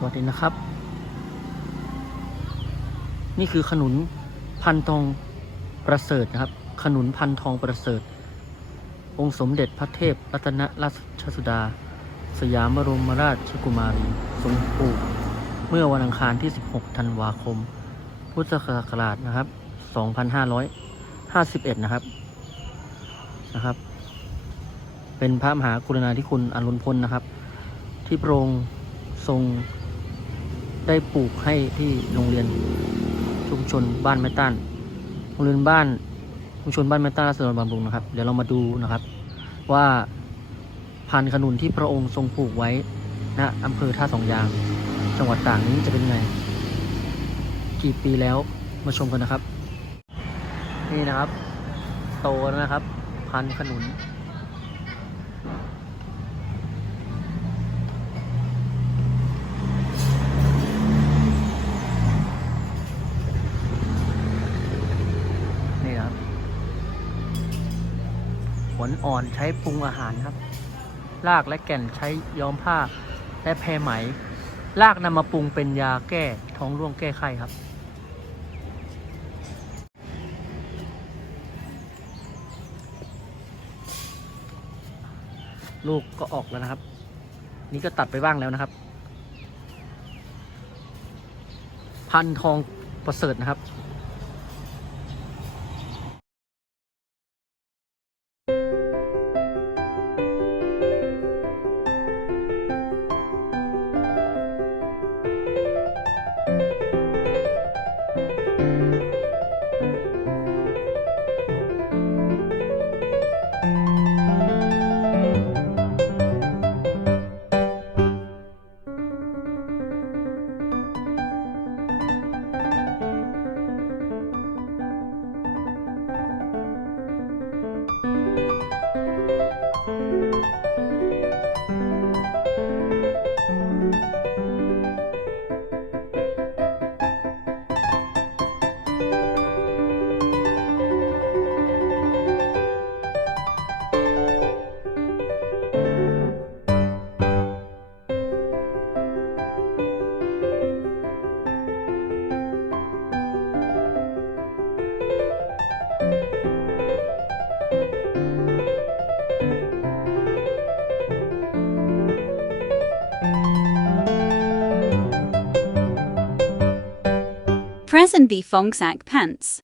สวัสดีนะครับ นี่คือขนุนพันทองประเสริฐนะครับ ขนุนพันทองประเสริฐ องค์สมเด็จพระเทพรัตนราชสุดา สยามบรมราชกุมารีทรงปลูกเมื่อวันอังคารที่ 16 ธันวาคม พุทธศักราชนะครับ 2551 นะครับนะครับ เป็นพระมหากรุณาธิคุณอรุณพลนะครับ ที่พระองค์ทรง ได้ปลูกให้ที่โรงเรียนชุมชนบ้านแม่ต้านโรงเรียนบ้านชุมชนบ้านแม่ต้านราชดำบำรุงนะครับ เดี๋ยวเรามาดูนะครับ ว่าพันขนุนที่พระองค์ทรงปลูกไว้ณอำเภอท่าสองยาง จังหวัดตากนี้จะเป็นไง กี่ปีแล้วมาชมกันนะครับ นี่นะครับ โตแล้วนะครับ พันขนุนนะครับ ผลอ่อนใช้ปรุงอาหารครับ รากและแก่นใช้ย้อมผ้าและแพรไหม รากนำมาปรุงเป็นยาแก้ท้องร่วงแก้ไข้ครับ ลูกก็ออกแล้วนะครับ นี่ก็ตัดไปบ้างแล้วนะครับ พันทองประเสริฐนะครับ Present B Fongsak Pants.